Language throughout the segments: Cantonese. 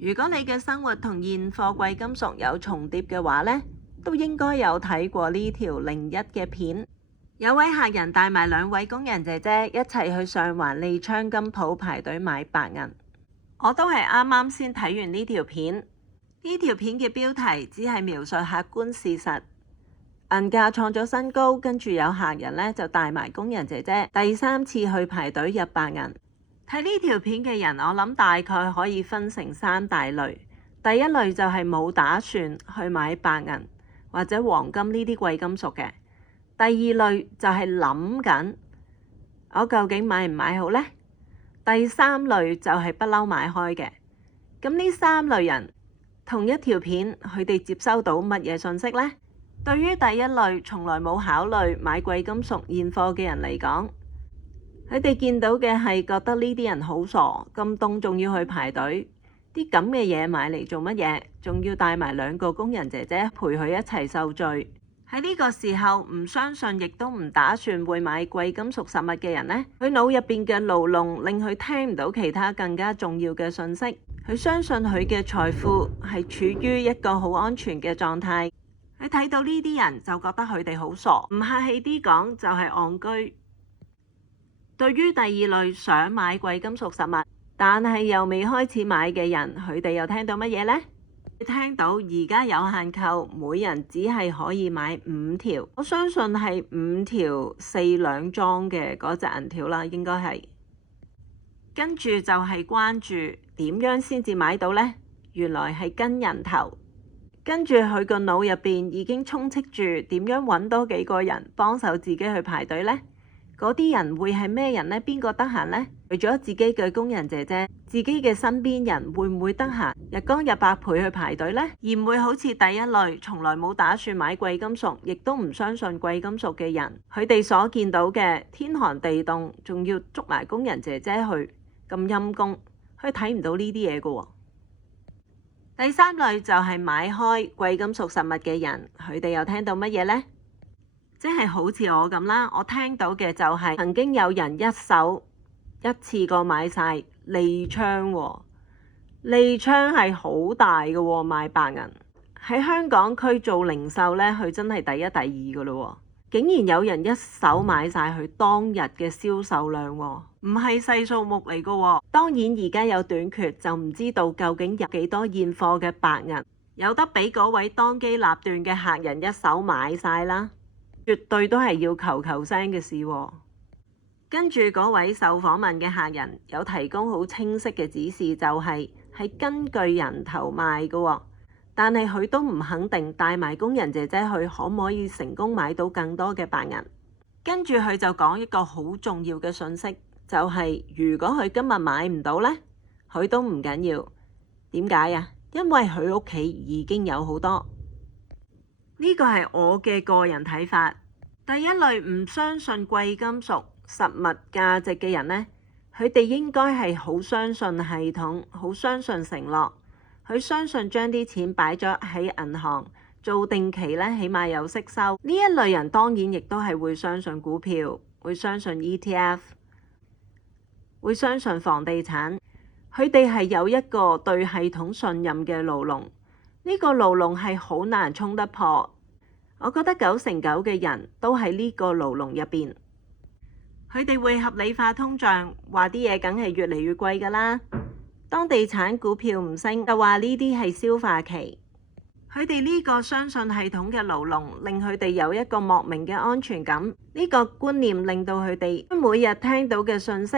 如果你嘅生活同現貨貴金屬有重疊嘅話呢，都應該有睇過呢條01嘅片。有位客人帶埋2位工人姐姐一齊去上環利昌金鋪排隊買白銀。我都係啱啱先睇完呢條片。呢條片嘅標題只係描述客觀事實，銀價創咗新高，跟住有客人呢就帶埋工人姐姐第3次去排隊入白銀。睇呢條片嘅人，我諗大概可以分成3大類。第一類就係冇打算去買白銀或者黃金呢啲貴金屬嘅。第二類就係諗緊我究竟買唔買好呢？第三類就係不嬲買開嘅。咁呢3類人同一條片，佢哋接收到乜嘢信息呢？對於第一類從來冇考慮買貴金屬現貨嘅人嚟講，佢哋見到嘅係覺得呢啲人好傻，咁凍仲要去排隊，啲咁嘅嘢買嚟做乜嘢？仲要帶埋2個工人姐姐陪佢一齊受罪。喺呢個時候，唔相信亦都唔打算會買貴金屬實物嘅人呢，佢腦入邊嘅牢籠令佢聽唔到其他更加重要嘅信息。佢相信佢嘅財富係處於一個好安全嘅狀態。佢睇到呢啲人就覺得佢哋好傻，唔客氣啲講就係戇居。對於第二類想買貴金屬實物，但係又未開始買嘅人，佢哋又聽到乜嘢呢？聽到而家有限購，每人只係可以買5條，我相信係5條4兩裝嘅嗰隻銀條啦，應該係。跟住就係關注點樣先至買到呢？原來係跟人頭。跟住佢個腦入邊已經充斥住點樣揾多幾個人幫手自己去排隊呢？嗰啲人會係咩人呢？邊個得閒呢？除咗自己嘅工人姐姐，自己嘅身邊人會唔會得閒日光日白陪去排隊呢？而唔會好似第一類從來冇打算買貴金屬，亦都唔相信貴金屬嘅人，佢哋所見到嘅天寒地凍，仲要捉埋工人姐姐去咁陰功，佢睇唔到呢啲嘢㗎喎。第3類就係買開貴金屬實物嘅人，佢哋又聽到乜嘢呢？即係好似我咁啦，我聽到嘅就係曾經有人一次過買晒利昌喎。利昌係好大嘅喎，買白銀喺香港區做零售呢，佢真係第一第二嘅咯喎，竟然有人一手買晒佢當日嘅銷售量喎，唔係細數目嚟嘅喎。當然而家有短缺，就唔知道究竟有幾多現貨嘅白銀有得俾嗰位當機立斷嘅客人一手買晒啦。絕對都係要求聲嘅事喎。跟住嗰位受訪問嘅客人有提供好清晰嘅指示，就係根據人頭賣嘅喎，但係佢都唔肯定帶埋工人姐姐去可唔可以成功買到更多嘅白銀。跟住佢就講一個好重要嘅信息，就係如果佢今日買唔到呢，佢都唔緊要。點解啊？因為佢屋企已經有好多。呢個係我嘅個人睇法。第一類唔相信貴金屬實物價值嘅人呢，佢哋應該係好相信系統，好相信承諾，佢相信將啲錢擺咗喺銀行做定期呢，起碼有息收。呢一類人當然亦都係會相信股票，會相信 ETF， 會相信房地產。佢哋係有一個對系統信任嘅牢籠，呢個牢籠係好難衝得破。我覺得9成9嘅人都喺呢個牢籠入邊，佢哋會合理化通脹，話啲嘢梗係越嚟越貴㗎啦。當地產股票唔升，就話呢啲係消化期。佢哋呢個相信系統嘅牢籠，令佢哋有一個莫名嘅安全感。呢個觀念令到佢哋每日聽到嘅信息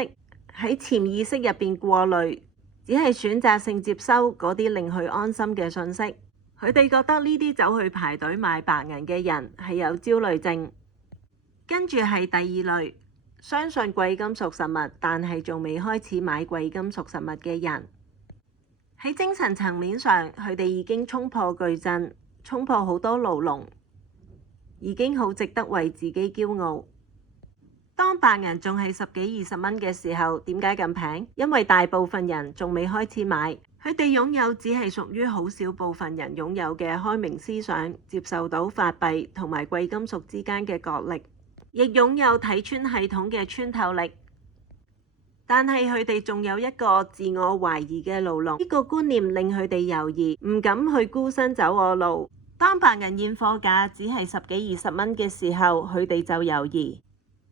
喺潛意識入邊過濾，只係選擇性接收嗰啲令佢安心嘅信息。佢哋覺得呢啲走去排隊買白銀嘅人係有焦慮症。跟住係第二類，相信貴金屬實物，但係仲未開始買貴金屬實物嘅人。喺精神層面上，佢哋已經衝破巨陣，衝破好多牢籠，已經好值得為自己驕傲。當白銀仲係10幾20蚊嘅時候，點解咁平？因為大部分人仲未開始買。佢哋擁有只係屬於好少部分人擁有嘅開明思想，接受到法幣同埋貴金屬之間嘅角力，亦擁有睇穿系統嘅穿透力。但係佢哋仲有一個自我懷疑嘅牢籠，呢個觀念令佢哋猶豫，唔敢去孤身走我路。當白銀現貨價只係10幾20蚊嘅時候，佢哋就猶豫；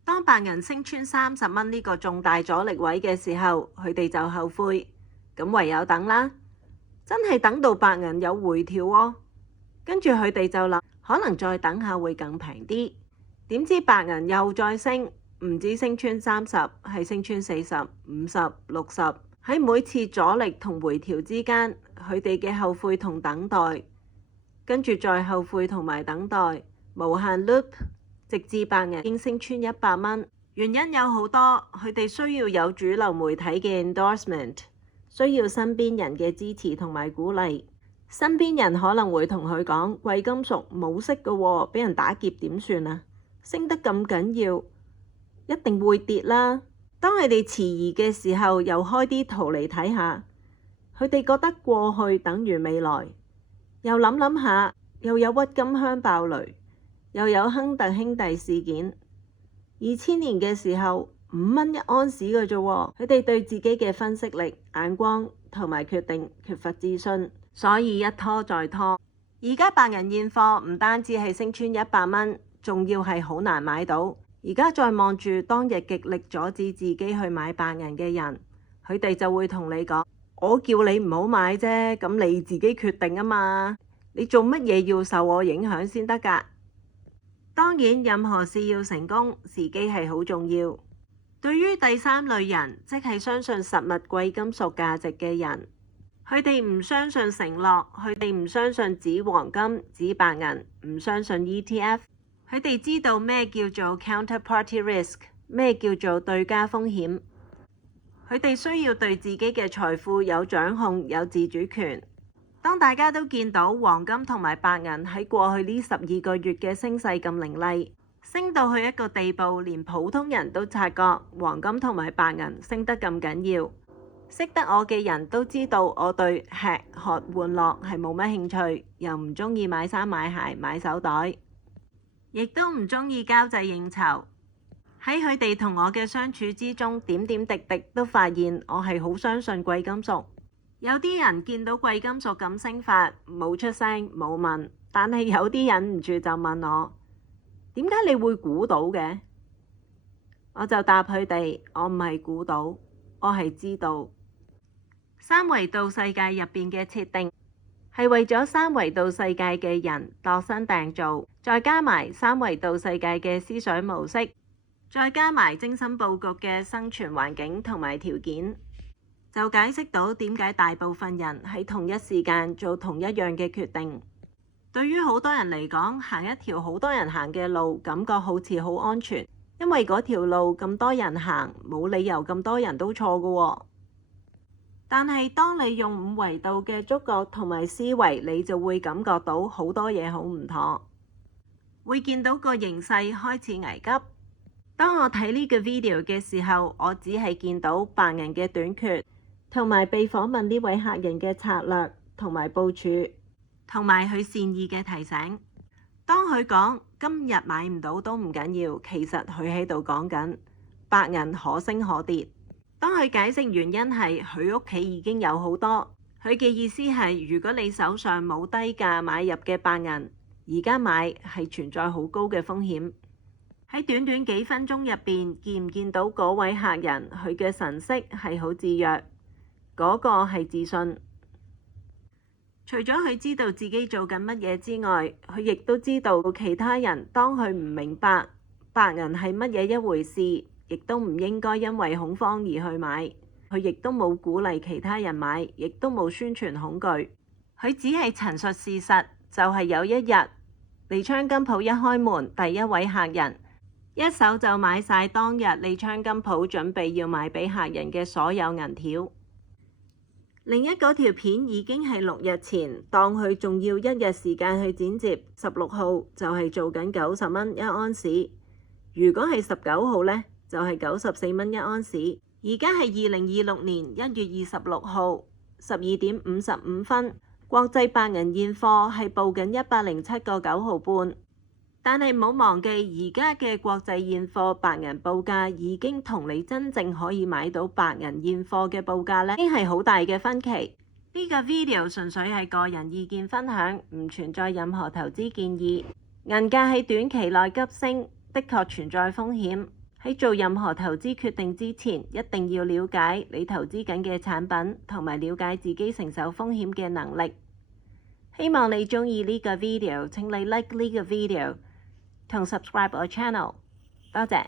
當白銀升穿30蚊呢個重大阻力位嘅時候，佢哋就後悔。咁唯有等啦，真係等到白銀有回調喎，跟住佢哋就諗，可能再等下會更平啲。點知白銀又再升，唔止升穿30，係升穿40、50、60。喺每次阻力同回調之間，佢哋嘅後悔同等待，跟住再後悔同埋等待，無限 loop， 直至白銀已經升穿100蚊。原因有好多，佢哋需要有主流媒體嘅 endorsement， 需要身邊人嘅支持同埋鼓勵。身邊人可能會同佢講，貴金屬冇息㗎喎，俾人打劫點算啊？升得咁緊要，一定會跌啦。當佢哋遲疑嘅時候，又開啲圖嚟睇下，佢哋覺得過去等於未來，又諗下，又有鬱金香爆雷，又有亨特兄弟事件。2000年嘅時候5蚊1盎司嘅啫喎，佢哋對自己嘅分析力、眼光同埋決定缺乏自信，所以一拖再拖。而家白銀現貨唔單止係升穿100蚊，仲要係好難買到。而家再望住當日極力阻止自己去買白銀嘅人，佢哋就會同你講：我叫你唔好買啫，咁你自己決定啊嘛，你做乜嘢要受我影響先得㗎？當然，任何事要成功，時機係好重要。對於第三類人，即係相信實物貴金屬價值嘅人，佢哋唔相信承諾，佢哋唔相信紙黃金、紙白銀，唔相信 ETF。佢哋知道咩叫做 counterparty risk， 咩叫做對家風險。佢哋需要對自己嘅財富有掌控、有自主權。當大家都見到黃金同埋白銀喺過去呢12個月嘅升勢咁凌厲，升到去一個地步，連普通人都察覺黃金同埋白銀升得咁緊要。識得我嘅人都知道我對吃喝玩樂係冇乜興趣，又唔中意買衫買鞋買手袋，亦都唔中意交際應酬。喺佢哋同我嘅相處之中，點點滴滴都發現我係好相信貴金屬。有啲人見到貴金屬咁升法，冇出聲冇問，但係有啲忍唔住就問我：點解你會估到嘅？我就答佢哋：我唔係估到，我係知道。三維度世界入邊嘅設定係為咗三維度世界嘅人度身訂造，再加埋三維度世界嘅思想模式，再加埋精心佈局嘅生存環境同埋條件，就解釋到點解大部分人喺同一時間做同一樣嘅決定。對於好多人嚟講，行一條好多人行嘅路，感覺好似好安全，因為嗰條路咁多人行，冇理由咁多人都錯㗎喎。但係當你用5維度嘅觸覺同埋思維，你就會感覺到好多嘢好唔妥，會見到個形勢開始危急。當我睇呢個 video 嘅時候，我只係見到白銀嘅短缺，同埋被訪問呢位客人嘅策略同埋部署，同埋佢善意嘅提醒。當佢講今日買唔到都唔緊要，其實佢喺度講緊白銀可升可跌。當佢解釋原因係佢屋企已經有好多，佢嘅意思係如果你手上冇低價買入嘅白銀，而家買係存在好高嘅風險。喺短短幾分鐘入邊，見唔見到嗰位客人佢嘅神色係好自若，嗰個係自信。除咗佢知道自己做緊乜嘢之外，佢亦都知道其他人當佢唔明白白銀係乜嘢一回事，亦都唔應該因為恐慌而去買。佢亦都冇鼓勵其他人買，亦都冇宣傳恐懼。佢只係陳述事實，就係有一日利昌金鋪一開門，第一位客人一手就買晒當日利昌金鋪準備要賣俾客人嘅所有銀條。另一嗰條片已經係6日前，當佢仲要1日時間去剪接，16號就係做緊90蚊1盎司。如果係19號呢，就係94蚊1盎司。而家係2026年1月26號12點55分，國際白銀現貨係報緊107個9毫半。但係唔好忘記，而家嘅國際現貨白銀報價已經同你真正可以買到白銀現貨嘅報價呢，已經係好大嘅分歧。呢個 video 純粹係個人意見分享，唔存在任何投資建議。銀價喺短期內急升，的確存在風險。喺做任何投資決定之前，一定要了解你投資緊嘅產品，同埋了解自己承受風險嘅能力。希望你鍾意呢個 video，請你 like 呢個 video。同 subscribe 我 channel，多謝。